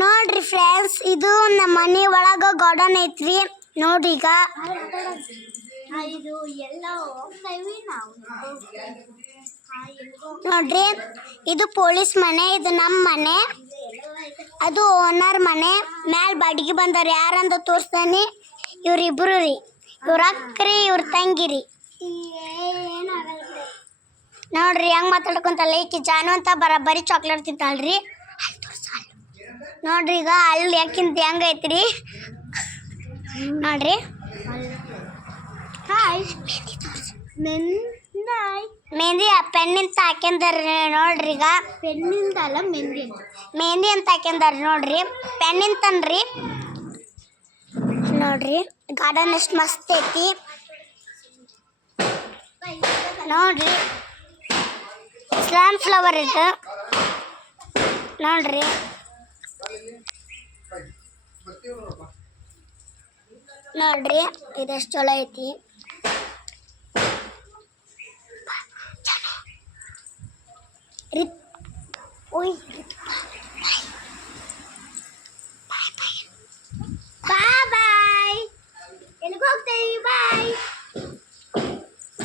ನೋಡ್ರಿ ಫ್ರೆಂಡ್ಸ್, ಇದು ನಮ್ಮ ಮನೆ ಒಳಗ ಗಾರ್ಡನ್ ಐತ್ರಿ. ನೋಡ್ರಿ ಈಗ ನೋಡ್ರಿ, ಇದು ಪೊಲೀಸ್ ಮನೆ, ಇದು ನಮ್ಮ ಮನೆ, ಅದು ಓನರ್ ಮನೆ. ಮ್ಯಾಲ ಬಾಡಿಗೆ ಬಂದಾರ, ಯಾರಂತ ತೋರಿಸ್ತಾನೆ. ಇವ್ರಿಬ್ರು ರೀ, ಇವ್ರ ಅಕ್ಕ್ರಿ, ಇವ್ರ ತಂಗಿರಿ. ನೋಡ್ರಿ ಹೆಂಗ್ ಮಾತಾಡ್ಕೊಂತಲ್ಲ ಈಕಿ ಜಾನು ಅಂತ. ಬರೀ ಚಾಕ್ಲೇಟ್ ತಿಂತಾಳ್ರಿ. ನೋಡ್ರಿ ಈಗ ಅಲ್ಲಿ ಯಾಕಿಂತ ಹೆಂಗ ಐತ್ರಿ ನೋಡ್ರಿ. ಮೆಹಂದಿ ಪೆನ್ನಿಂತ ಹಾಕ್ಯಂದಾರ್ರಿ. ನೋಡ್ರಿ ಈಗ ಪೆನ್ನಿಂದ ಅಲ್ಲ, ಮೆಹಂದಿ ಅಂತ ಹಾಕ್ಯಂದಾರ್ರಿ. ನೋಡ್ರಿ ಪೆನ್ನಿಂತನ್ರಿ. ನೋಡ್ರಿ ಗಾರ್ಡನ್ ಎಷ್ಟು ಮಸ್ತ್ ಐತಿ ನೋಡ್ರಿ. ಸನ್ಫ್ಲವರ್ ಇದು ನೋಡ್ರಿ. ನೋಡ್ರಿ ಇದೆಷ್ಟು ಚಲೋ ಐತಿ. ಓಯ್